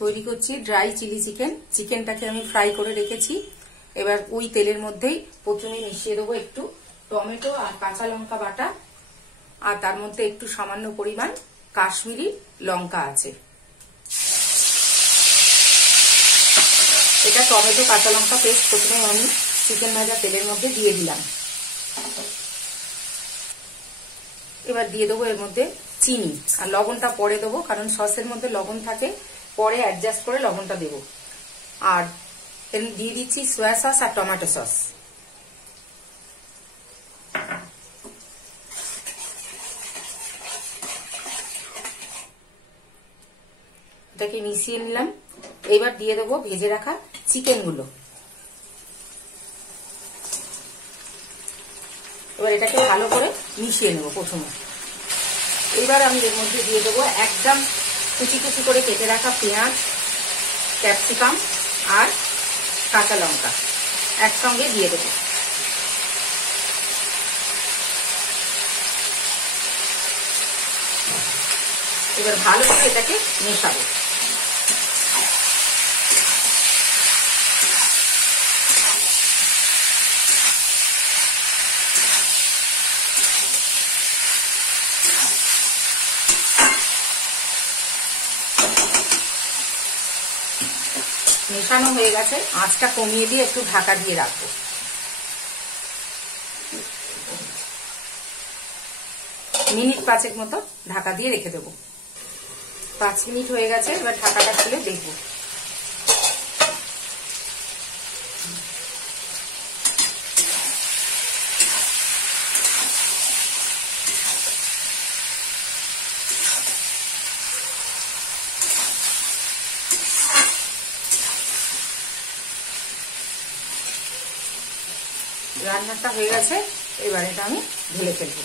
তৈরি করছি dry chilli chicken. চিকেনটাকে আমি ফ্রাই করে রেখেছি। এবার ওই তেলের মধ্যেই প্রথমে মিশিয়ে দেবো একটু টমেটো আর কাঁচা লঙ্কা বাটা, আর তার মধ্যে একটু সামান্য পরিমাণ কাশ্মীরি লঙ্কা আছে। এটা টমেটো কাঁচা লঙ্কা পেস্ট প্রথমে আমি চিকেন ভাজা তেলের মধ্যে দিয়ে দিলাম। এবার দিয়ে দেবো এর মধ্যে চিনি, আর লবণটা পরে দেবো, কারণ সসের মধ্যে লবণ থাকে, পরে অ্যাডজাস্ট করে লবণটা দেবো। আর দিয়ে দিচ্ছি সয়া সস আর টমেটো সস। এটাকে মিশিয়ে নিলাম। এবার দিয়ে দেবো ভেজে রাখা চিকেনগুলো। এবার এটাকে ভালো করে মিশিয়ে নেবো প্রথমে। এবার আমি এর মধ্যে দিয়ে দেবো একদম কুচি কুচি করে কেটে রাখা পেঁয়াজ, ক্যাপসিকাম আর কাঁচা লঙ্কা একসঙ্গে দিয়ে দেবো। এবার ভালো করে এটাকে মেশাবো। মেশানো হয়ে গেছে, আঁচটা কমিয়ে দিয়ে একটু ঢাকা দিয়ে রাখবো। মিনিট 5 মতো ঢাকা দিয়ে রেখে দেবো। 5 মিনিট হয়ে গেছে, এবার ঢাকাটা খুলে দেখবো। রান্নাটা হয়ে গেছে, এবার এটা আমি ঢেলে ফেলবো।